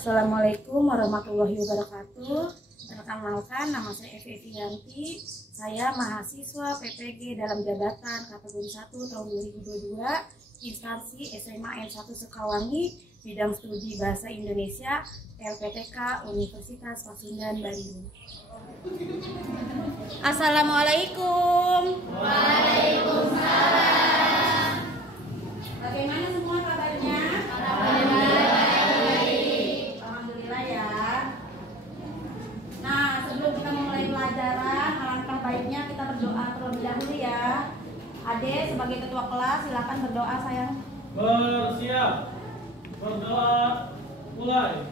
Assalamualaikum warahmatullahi wabarakatuh. Perkenalkan, nama saya Evi Evianti. Saya mahasiswa PPG dalam jabatan kategori 1 tahun 2022, instansi SMA N1 Sekawangi, bidang studi Bahasa Indonesia, LPTK Universitas Pasundan Barimu. Assalamualaikum. Waalaikumsalam. Bagaimana semua kabarnya? Alhamdulillah ya. Nah, sebelum kita mulai pelajaran, alangkah baiknya kita berdoa terlebih dahulu ya. Ade sebagai ketua kelas silakan berdoa sayang. Bersiap. Berdoa mulai.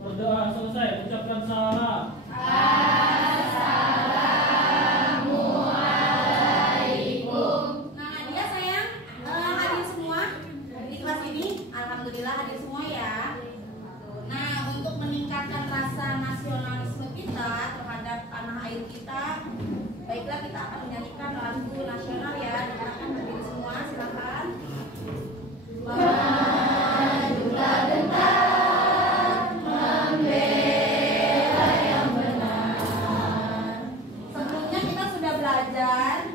Berdoa selesai. Ucapkan salam. Assalamualaikum. Nah, dia sayang hadir semua di kelas ini. Alhamdulillah hadir semua ya. Nah, untuk meningkatkan rasa nasionalisme kita terhadap tanah air kita, baiklah kita akan menyanyikan lagu nasional ya. Diharapkan berdiri semua, silakan. Majulah gentar membela yang benar. Sebelumnya kita sudah belajar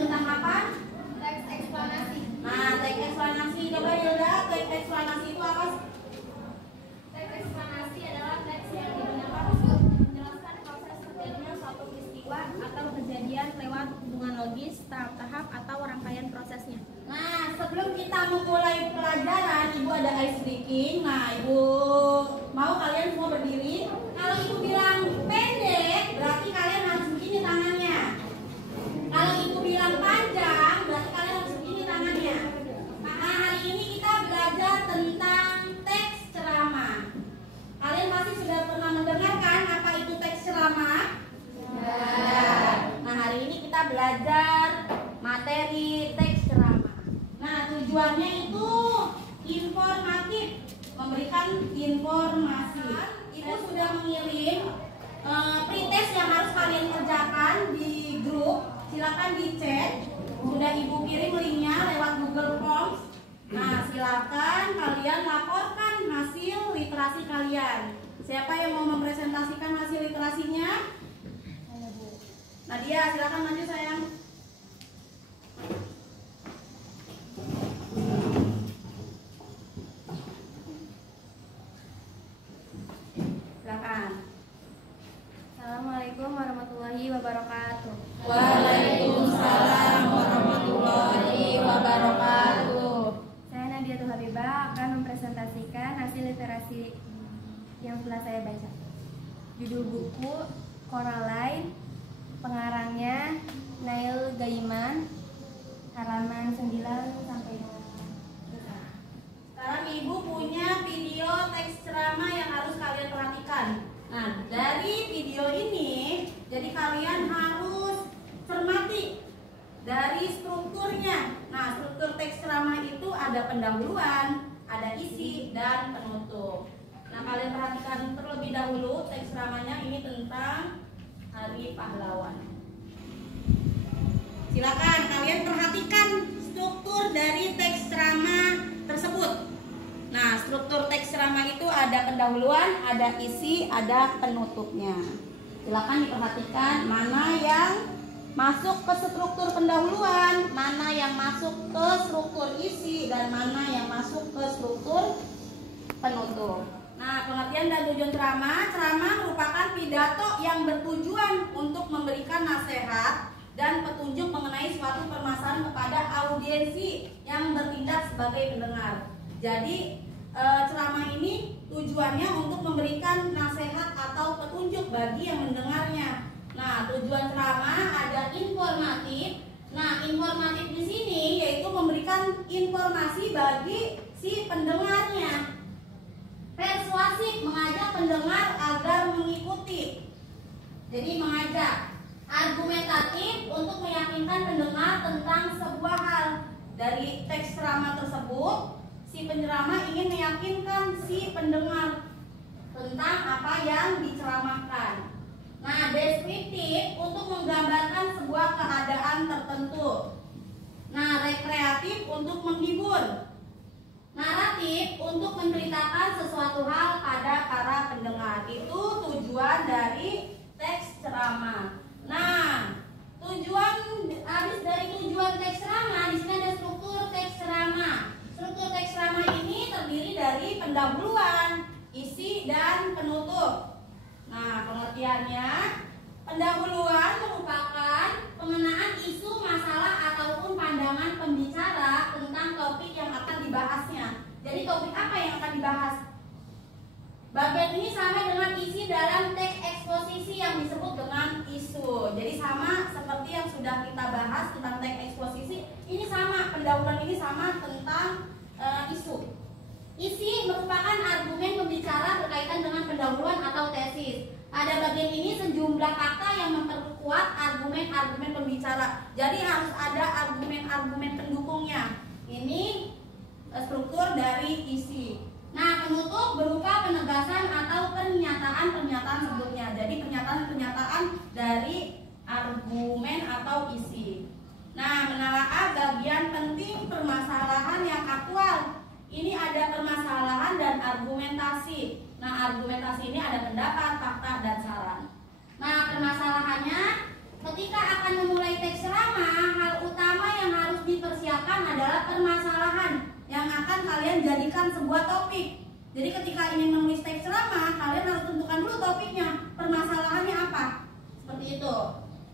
tentang apa? Teks eksplanasi. Nah, teks eksplanasi. Coba Hilda, teks eksplanasi itu apa? Teks eksplanasi adalah teks yang digunakan untuk menjelaskan proses terjadinya suatu peristiwa atau kejadian lewat hubungan logis, tahap-tahap atau rangkaian prosesnya. Nah, sebelum kita memulai pelajaran, Ibu ada ice breaking. Nah, Ibu mau kalian semua berdiri. Kalau Ibu bilang pendek, berarti kalian harus begini tangannya. Kalau Ibu bilang panjang, berarti kalian harus begini tangannya. Nah, hari ini kita belajar tentang teks ceramah. Kalian pasti sudah pernah mendengarkan apa itu teks ceramah? Nah, hari ini kita belajar materi teks ceramah. Nah, tujuannya itu informatif, memberikan informasi. Ibu sudah mengirim pretest yang harus kalian kerjakan di grup. Silakan dicek. Sudah Ibu kirim linknya lewat Google Forms. Nah, silakan kalian laporkan hasil literasi kalian. Siapa yang mau mempresentasikan hasil literasinya? Nadia, silakan maju sayang. Silakan. Assalamualaikum warahmatullahi wabarakatuh. Waalaikumsalam warahmatullahi wabarakatuh. Saya Nadia Habibah akan mempresentasikan hasil literasi yang telah saya baca. Judul buku Coraline, pengarangnya Neil Gaiman, halaman 9 sampai 9. Sekarang Ibu punya video teks ceramah yang harus kalian perhatikan. Nah, dari video ini, jadi kalian harus cermati dari strukturnya. Nah, struktur teks ceramah itu ada pendahuluan, ada isi, dan penutup. Nah, kalian perhatikan terlebih dahulu teks ceramahnya ini tentang Hari Pahlawan. Silakan kalian perhatikan struktur dari teks ceramah tersebut. Nah, struktur teks ceramah itu ada pendahuluan, ada isi, ada penutupnya. Silakan diperhatikan mana yang masuk ke struktur pendahuluan, mana yang masuk ke struktur isi, dan mana yang masuk ke struktur penutup. Nah, pengertian dan tujuan ceramah. Ceramah merupakan pidato yang bertujuan untuk memberikan nasihat dan petunjuk mengenai suatu permasalahan kepada audiensi yang bertindak sebagai pendengar. Jadi ceramah ini tujuannya untuk memberikan nasihat atau petunjuk bagi yang mendengarnya. Nah, tujuan ceramah ada informatif. Nah, informatif di sini yaitu memberikan informasi bagi si pendengarnya. Persuasif, mengajak pendengar agar mengikuti. Jadi mengajak. Argumentatif, untuk meyakinkan pendengar tentang sebuah hal. Dari teks ceramah tersebut, si penceramah ingin meyakinkan si pendengar tentang apa yang diceramahkan. Nah, deskriptif, untuk menggambarkan sebuah keadaan tertentu. Nah, rekreatif, untuk menghibur. Naratif untuk menceritakan sesuatu hal pada para pendengar. Itu tujuan dari teks ceramah. Nah, habis dari tujuan teks ceramah, di sini ada struktur teks ceramah. Struktur teks ceramah ini terdiri dari pendahuluan, isi, dan penutup. Nah, pengertiannya, pendahuluan merupakan pengenaan isu, masalah, ataupun pandangan pembicara tentang topik yang akan dibahasnya. Jadi topik apa yang akan dibahas? Bagian ini sama dengan isi dalam teks eksposisi yang disebut dengan isu. Jadi sama seperti yang sudah kita bahas tentang teks eksposisi. Ini sama, pendahuluan ini sama tentang isu. Isi merupakan argumen pembicara berkaitan dengan pendahuluan atau tesis. Pada bagian ini sejumlah fakta yang memperkuat argumen-argumen pembicara. Jadi harus ada argumen-argumen pendukungnya. Ini struktur dari isi. Nah, penutup berupa penegasan atau pernyataan-pernyataan sebelumnya. Jadi pernyataan-pernyataan dari argumen atau isi. Nah, menelaah bagian penting permasalahan yang aktual. Ini ada permasalahan dan argumentasi. Nah, argumentasi ini ada pendapat, fakta, dan saran. Nah, permasalahannya, ketika akan memulai teks ceramah, hal utama yang harus dipersiapkan adalah permasalahan yang akan kalian jadikan sebuah topik. Jadi ketika ingin menulis teks ceramah, kalian harus tentukan dulu topiknya, permasalahannya apa. Seperti itu.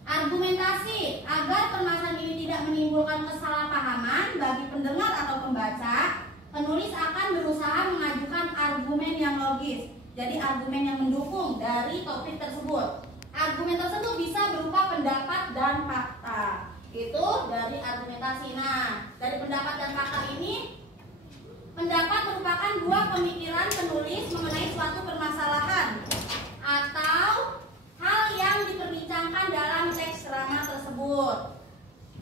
Argumentasi, agar permasalahan ini tidak menimbulkan kesalahpahaman bagi pendengar atau pembaca, penulis akan berusaha mengajukan argumen yang logis. Jadi argumen yang mendukung dari topik tersebut. Argumen tersebut bisa berupa pendapat dan fakta. Itu dari argumentasi. Nah, dari pendapat dan fakta ini, pendapat merupakan buah pemikiran penulis mengenai suatu permasalahan atau hal yang diperbincangkan dalam teks ceramah tersebut.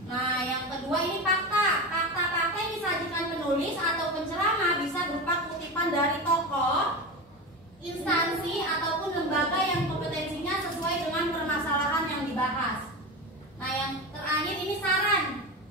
Nah, yang kedua ini fakta. Fakta-fakta yang disajikan penulis atau penceramah bisa berupa kutipan dari tokoh, instansi, ataupun lembaga yang kompetensinya sesuai dengan permasalahan yang dibahas. Nah, yang terakhir ini saran.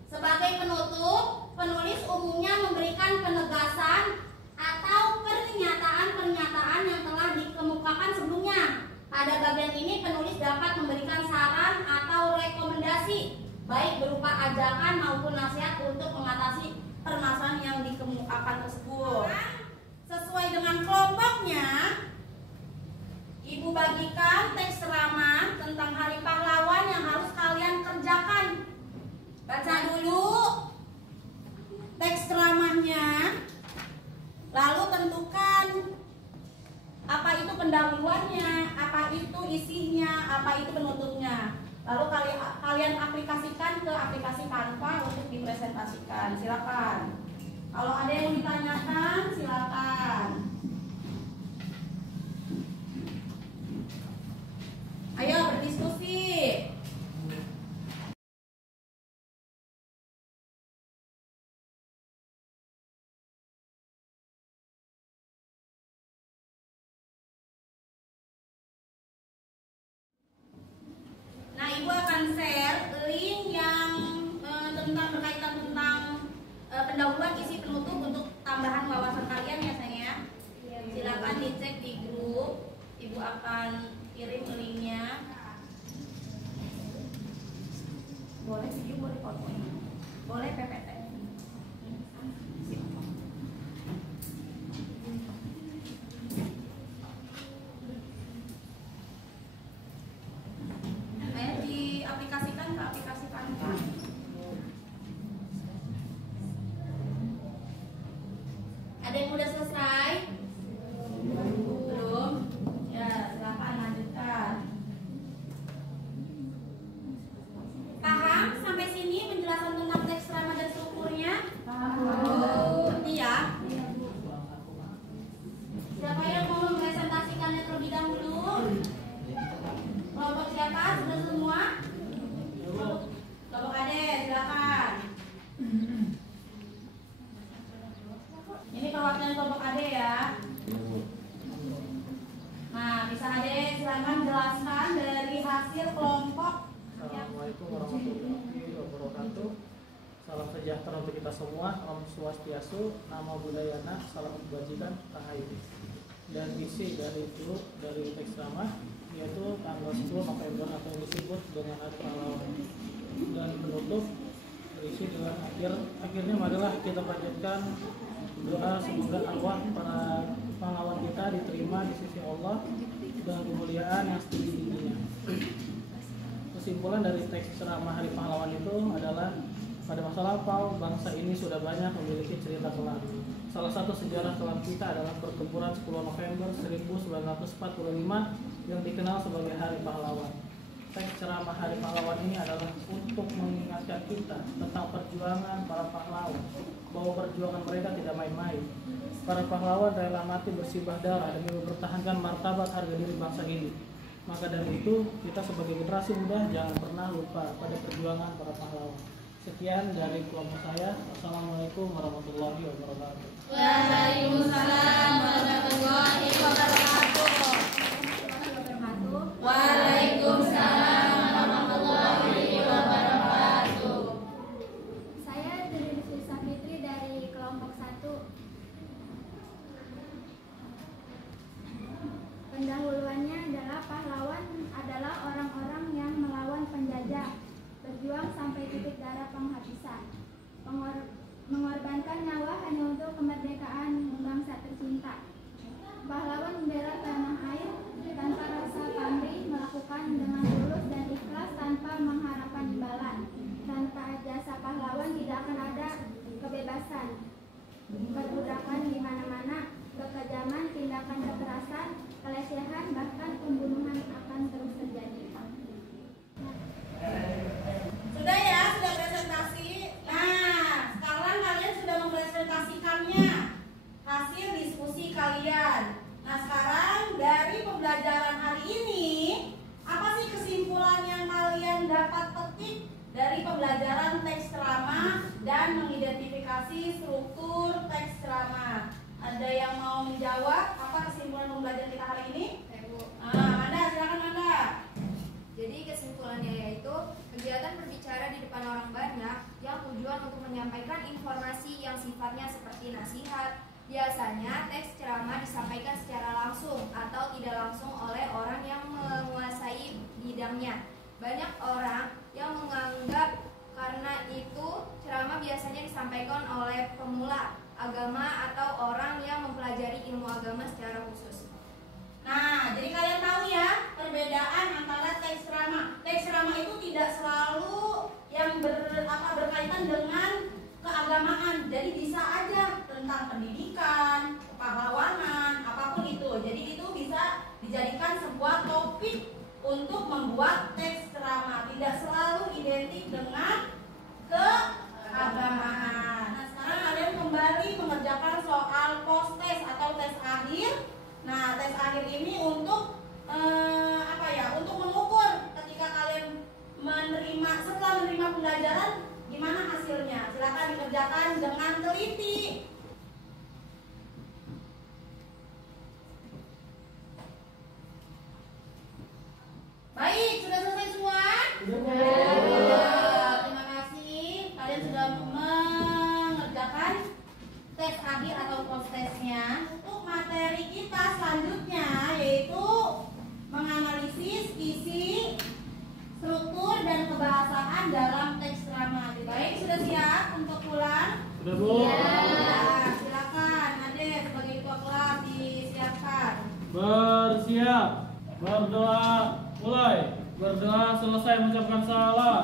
Sebagai penutup, penulis umumnya memberikan penegasan atau pernyataan-pernyataan yang telah dikemukakan sebelumnya. Pada bagian ini penulis dapat memberikan saran atau rekomendasi, baik berupa ajakan maupun nasihat untuk mengatasi permasalahan yang dikemukakan tersebut. Sesuai dengan kelompoknya, Ibu bagikan teks ceramah tentang Hari Pahlawan yang harus kalian kerjakan. Baca dulu teks ceramahnya, lalu tentukan apa itu pendahuluannya, apa itu isinya, apa itu penutupnya. Lalu kalian aplikasikan ke aplikasi Canva untuk dipresentasikan. Silakan. Kalau ada yang ditanyakan, silakan. Ayo berdiskusi. Nah, Ibu akan share link yang tentang berkaitan tentang pendahuluan, isi, penutup untuk tambahan wawasan kalian ya sayang ya. Silakan dicek di grup. Ibu akan kirim linknya. Boleh video, boleh foto, boleh PPT. Diaplikasikan ke aplikasi Canva. Ada yang udah selesai? Belum? Ya, silakan lanjutkan. Paham sampai sini penjelasan tentang teks ceramah dan strukturnya? Paham. Iya. Siapa yang mau mempresentasikannya terlebih dahulu? Kelompok siapa? Sudah semua? Kelompok Ade, silakan. Ini perwakilan kelompok Ade ya. Nah, bisa Ade silakan jelaskan dari hasil kelompok. Assalamualaikum warahmatullahi wabarakatuh. Salam sejahtera untuk kita semua. Om Swastiastu, Namo Buddhaya, salam kebajikan, Rahayu. Dan isi dari teks ceramah yaitu tanggal 10 November atau yang disebut dengan Hari Pahlawan. Dan penutup berisi dengan akhirnya marilah kita panjatkan doa semoga arwah para pahlawan kita diterima di sisi Allah dengan kemuliaan yang setinggi-tingginya. Kesimpulan dari teks ceramah Hari Pahlawan itu adalah pada masa lampau bangsa ini sudah banyak memiliki cerita kelam. Salah satu sejarah kelam kita adalah pertempuran 10 November 1945 yang dikenal sebagai Hari Pahlawan. Teks ceramah Hari Pahlawan ini adalah untuk mengingatkan kita tentang perjuangan para pahlawan, bahwa perjuangan mereka tidak main-main. Para pahlawan rela mati bersibah darah demi mempertahankan martabat harga diri bangsa ini. Maka dari itu, kita sebagai generasi muda jangan pernah lupa pada perjuangan para pahlawan. Sekian dari kelompok saya. Assalamualaikum warahmatullahi wabarakatuh. Waalaikumsalam warahmatullahi wabarakatuh. Waalaikumsalam warahmatullahi wabarakatuh. Saya Diri Rizky Fitri dari kelompok 1. Pendahuluannya adalah pahlawan adalah orang-orang yang melawan penjajah, berjuang sampai titik darah penghabisan, mengorbankan nyawa hanya untuk kemerdekaan bangsa tercinta. Pahlawan membela tanah air tanpa rasa pamrih, melakukan dengan tulus dan ikhlas tanpa mengharapkan imbalan. Tanpa jasa pahlawan tidak akan ada kebebasan, perbudakan di mana-mana, kekejaman, tindakan kekerasan, pelecehan, bahkan pembunuhan akan terus terjadi. Sudah ya, sudah presentasi. Nah, sekarang kalian sudah mempresentasikannya hasil diskusi kalian. Nah, sekarang dari pembelajaran hari ini, apa sih kesimpulan yang kalian dapat petik dari pembelajaran teks ceramah dan mengidentifikasi struktur teks ceramah? Ada yang mau menjawab apa kesimpulan pembelajaran kita hari ini? Manda, silakan Manda. Jadi kesimpulannya yaitu kegiatan berbicara di depan orang banyak yang tujuan untuk menyampaikan informasi yang sifatnya seperti nasihat. Biasanya teks ceramah disampaikan secara langsung atau tidak langsung oleh orang yang menguasai bidangnya. Banyak orang yang menganggap karena itu ceramah biasanya disampaikan oleh pemula agama atau orang yang mempelajari ilmu agama secara khusus. Nah, jadi kalian tahu ya perbedaan antara teks ceramah. Teks ceramah itu tidak selalu yang berkaitan dengan keagamaan. Jadi bisa aja tentang pendidikan, kepahlawanan, apapun itu. Jadi itu bisa dijadikan sebuah topik untuk membuat teks ceramah. Tidak selalu identik dengan keagamaan. Nah, sekarang kalian kembali mengerjakan soal post test atau tes akhir. Nah, tes akhir ini untuk untuk mengukur ketika kalian setelah menerima pembelajaran gimana hasilnya. Silakan dikerjakan dengan teliti. Baik, sudah selesai semua? Terima kasih. Kalian sudah mengerjakan tes akhir atau post testnya. Untuk materi kita selanjutnya yaitu menganalisis isi, struktur dan kebahasaan dalam teks ceramah. Baik, sudah siap untuk pulang? Sudah, Bu. Ya, silakan. Ade sebagai ketua kelas disiapkan. Bersiap, berdoa, mulai. Berdoa selesai mengucapkan salam.